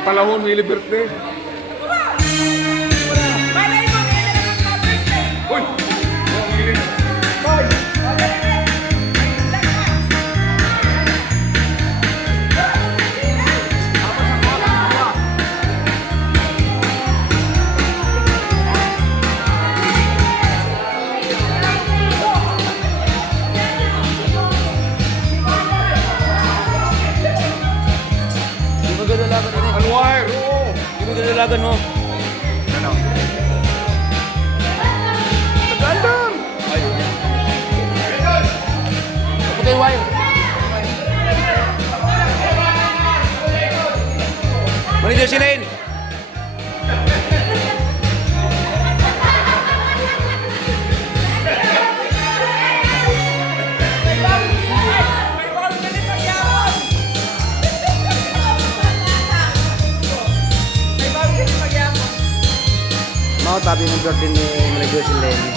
Patalahon, may birthday. Uy! Anwar, oo. Hindi mo dalagan mo. Ano? Nag-andar. Ay. Tapos kayo wire. Manager si Lane. Tabi ng Jordan ni Manager si Lane.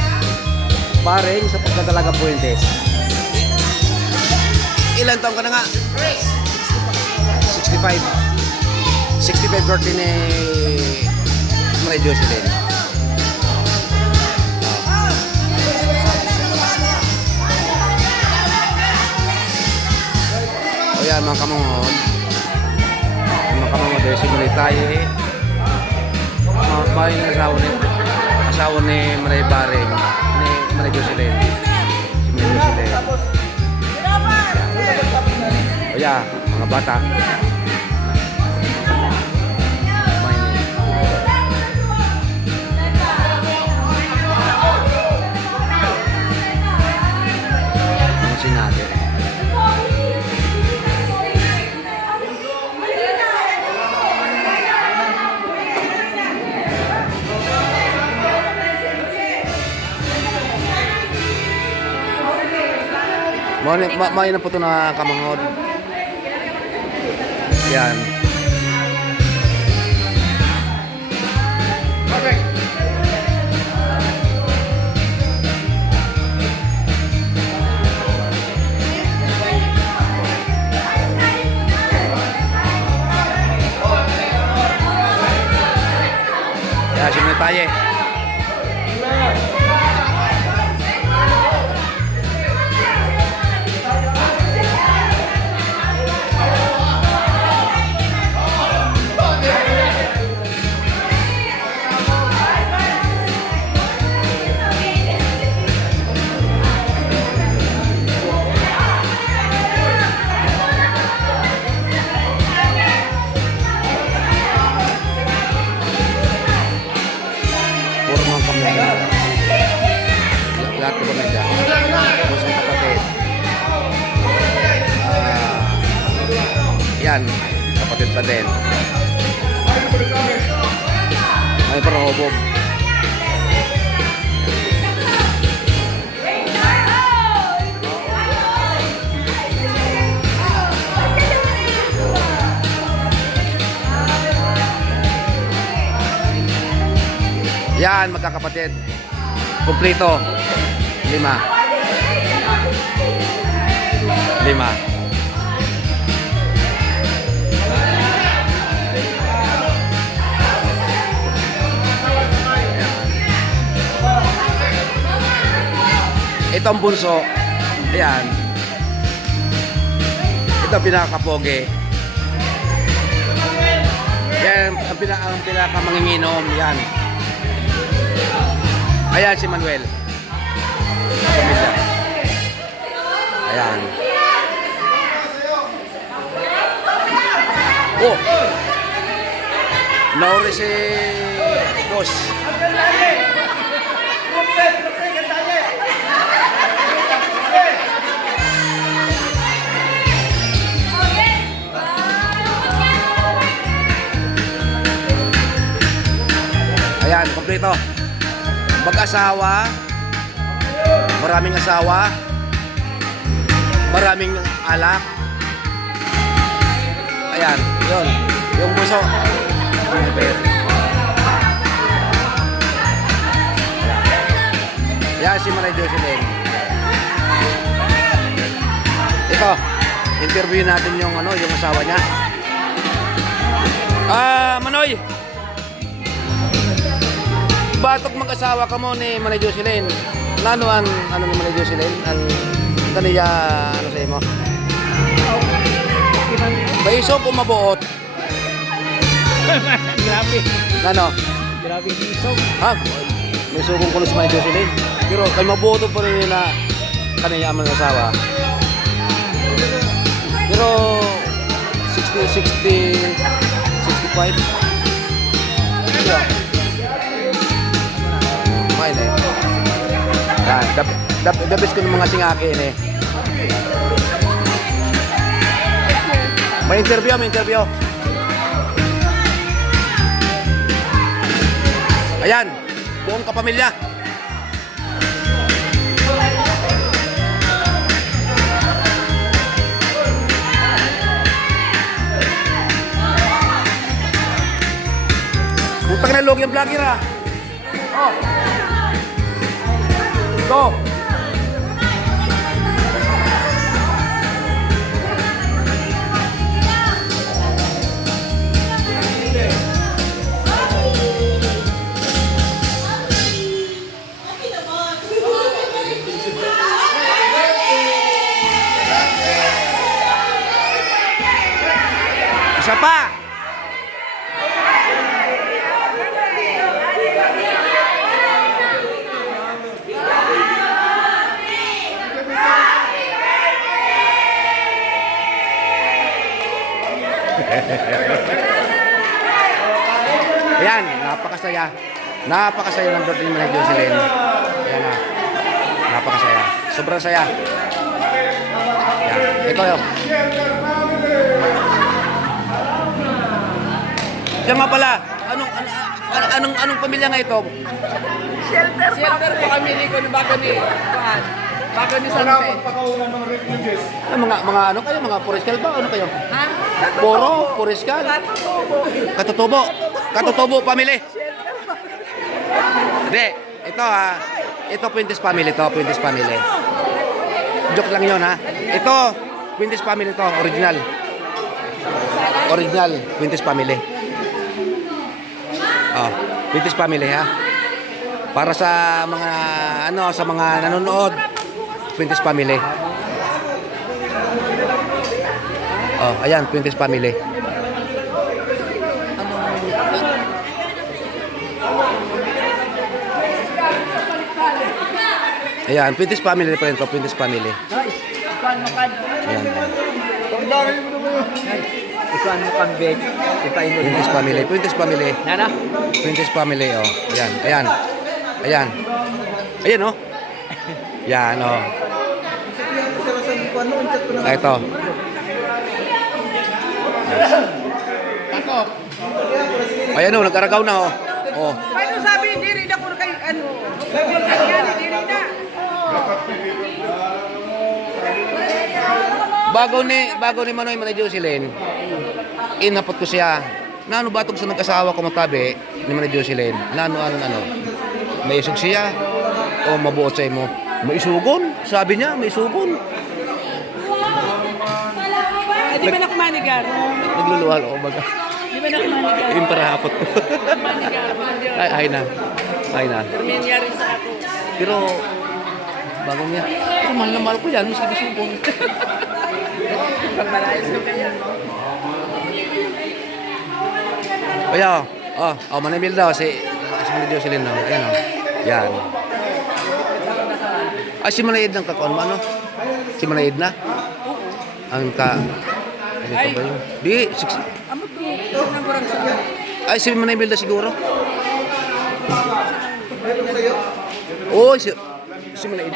Paring sa pagkatalaga Puentes. Ilan taon ka na nga? 65. 65 Jordan ni Manager si Lane. O yan mga kamangod. Mga kamangod ay simulay tayo eh. Bahay ng asawa ni Maray Baring ni Maray Jocelyn si Maray Jocelyn. O yeah, mga bata mga sinabi. May na po ito na kamangod. Yan. Yan, simula tayo. Lahat ko ba dyan? Tapos ang kapatid. Yan, kapatid pa din. May parahobog. Yan, magkakapatid. Kumplito. 5. 5. Ito ang bunso. Ayan. Ito ang pinakapoge. Yan ang pinakamanginginom. Yan. Ayan si Manuel. Pamilya. Ayan. Oh! Nauri si boss. Ayan, kompleto. Mag-asawa. Maraming asawa. Maraming alak. Ayan, yun. Yung buso. Yan si Maray Jocelyn. Ito, interview natin yung yung asawa niya. Manoy. Batok mag-asawa ka mo ni Manay Jocelyn. Ano ni Manay Jocelyn? Ang kaniya, ano sa'yo mo? Baiso po mabuot. Grabe. Ano? Grabe yung isog. Ha? May sugong kulo si Manay Jocelyn. Pero kay mabuto pa rin na kaniya ang asawa. Pero 65. Yeah. Main eh. Yan, the best ko ng mga singakin eh. May interview. Ayan, buong kapamilya. Putang na log yung vlogger ah. Oh. Go. Isa pa. Ayan, napakasaya. Napakasaya ng birthday ni Manay Jocelyn. Ayan na. Napakasaya. Sobrang saya. Ayan. Ito yun. Siya nga pala, anong pamilya nga ito? Shelter po kami ni bago ni Juan. Bago ni Sante. Pagkaunan ng refugees. Mga ano kayo? Mga puriskal ba? Ano kayo? Ha? Poro, puriskal? Katutubo family. Hindi, ito ha. Ito Puentes family to, Puentes family. Joke lang 'yon ha. Ito Puentes family to, original. Original Puentes family. Oh, Puentes family ha. Para sa mga sa mga nanonood, Puentes family. Oh, ayan, Puentes family. Ayan, Puentes family pa rin to, Puentes family. Ayan. Tandaan mo naman yun. Ikuan mo kang bed. Puentes family, Puentes family. Nana? Puentes family, oh. Ayan. Ayan, oh. Yan, oh. Ito. Ayan, oh, nag-aragaw na, oh. Oh. Paano sabi, hindi rin ako kay ano? Hindi rin na. Bago ni Manay Jocelyn, inapot ko siya. Nano batog sa nagkasawa ko matabi ni Manay Jocelyn. Nano may isog siya o mabuot sa imo. May isugon, sabi niya, may isugon. Di ba na kumanigar? Nagluluwal ako baga. Di ba na kumanigar? Yung para hapot ko. Kumanigar. Ay na. Nangyari sa ako. Pero bago niya, pero mahal na mahal ko yan, mas nagisugon. Pagmalayas ko kaya. Kaya, Manimil daw, si Manay Jocelyn daw. Ayan, oh. Yan. Ay, si Manaid ng kakaon mo, ano? Si Manaid na? Ang ka... Ano pa ba yun? Di, Amo to. Nang kurang sa akin. ay, si Manimil na siguro. Oo, si Manaid.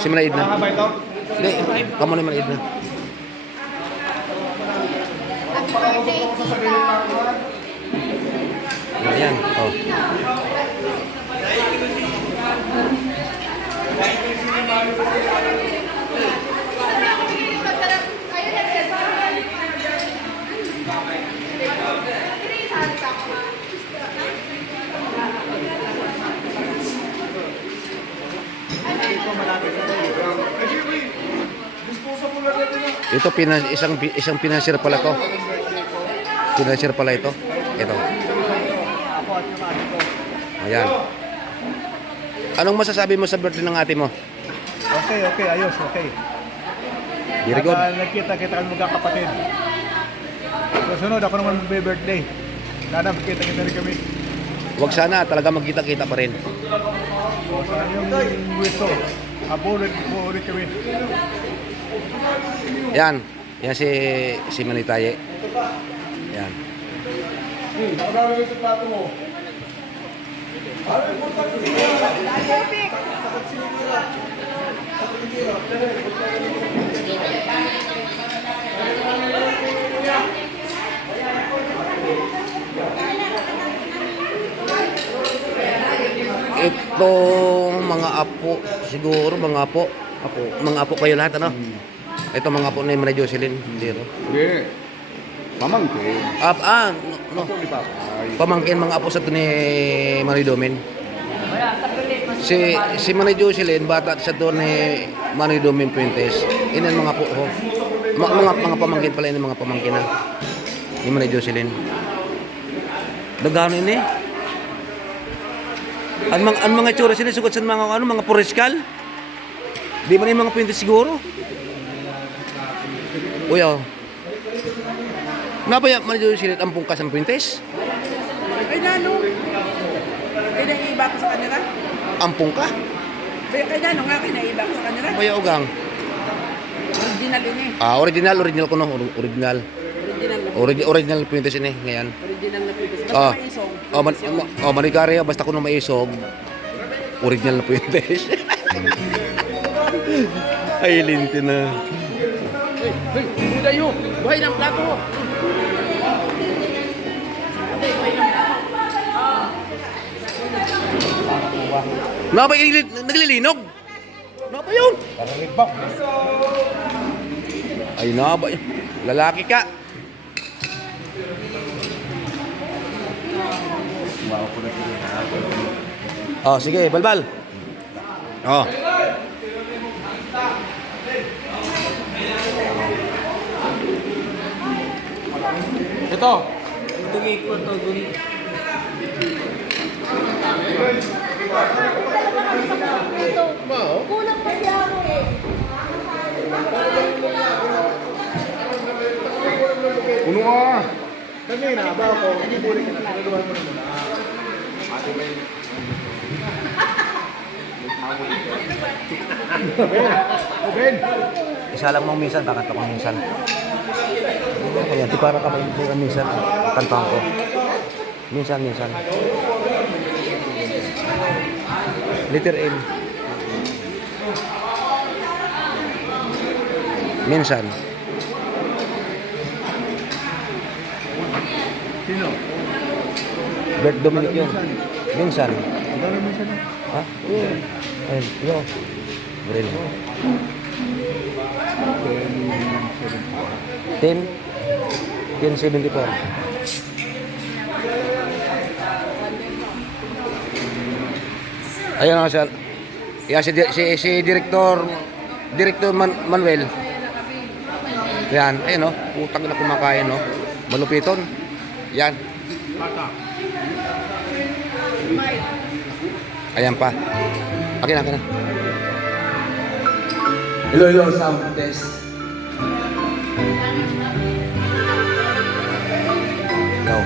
Si Manaid na. Hindi, kamo na Manaid na. Ayan, oh. Ito isang pinasir pala to. Finisher pala ito. Ito. Ayan. Anong masasabi mo sa birthday ng ate mo? Okay, ayos, okay. Very good. Nagkita-kita kami magkakapatid. Sunod, ako naman mag-birthday. Sana magkita-kita rin kami. Huwag sana, talaga magkita-kita pa rin. O, sana yung gusto. Abulit po ulit kami. Yan. Yan si Manitaye. Yan. Pagkakaroon sa plato mo. Ito mga apo, siguro mga apo. Mga apo kayo lahat, ano? Ito mga apo ni Maria Jocelyn. Hindi, no? Hindi. Pamangkin. No. Ako ni Papa. Pamangkin mga apo sa ito ni Maria Domen. Si Maria Jocelyn, bata sa ito ni Maria Domen Puentes. Inan mga apo ko. Mga pamangkin pala, inan mga pamangkin na. Ni Maria Jocelyn. Dagano ini. Ang mga tsura sinisukat sa mga poriskal. Di man yung mga Puentes siguro. Uy, oh. Napaya man dito sila ang pungkas ng Puentes? Ay, nano? Ay, naiiba ko sa kanila? Ampung ka? Ay, nano nga, kinaiiba ko sa kanila? Maya ugang. Original din eh. Original ko no, original. Original Puentes ini ngayon. Original na Puentes. Basta maisong. Manikari, basta ko na maisog. Original na Puentes. Ay, linti na. Hey, buday ho! Buhay ng plato ho! Napa naglilinog? Napa yun? Parang ligbak. Ay, napa yun? Lalaki ka. Oh, sige, balbal. Oh. Ito. Kulang pa siya ako eh. Puno ka. Kanina, ba ako? Ibuli ka na. Nagawa mo na muna. Ben. Isa lang mong minsan, kakanta ko minsan. Kaya, di para ka ba minsan, kantahan ko. Minsan. Letter M. Minsan. Sino? Bert Dominic yun. Minsan. Ano minsan? Ha? Ayun, yo. Bril. 1074. Ayun nga siya. Yeah, si Director Manuel. Yan, ayun no. Putang na kumakain no. Malupiton. Yan. Ayan pa. Akin na. Hello, sound test. Go.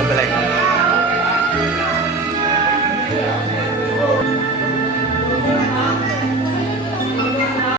Magaling.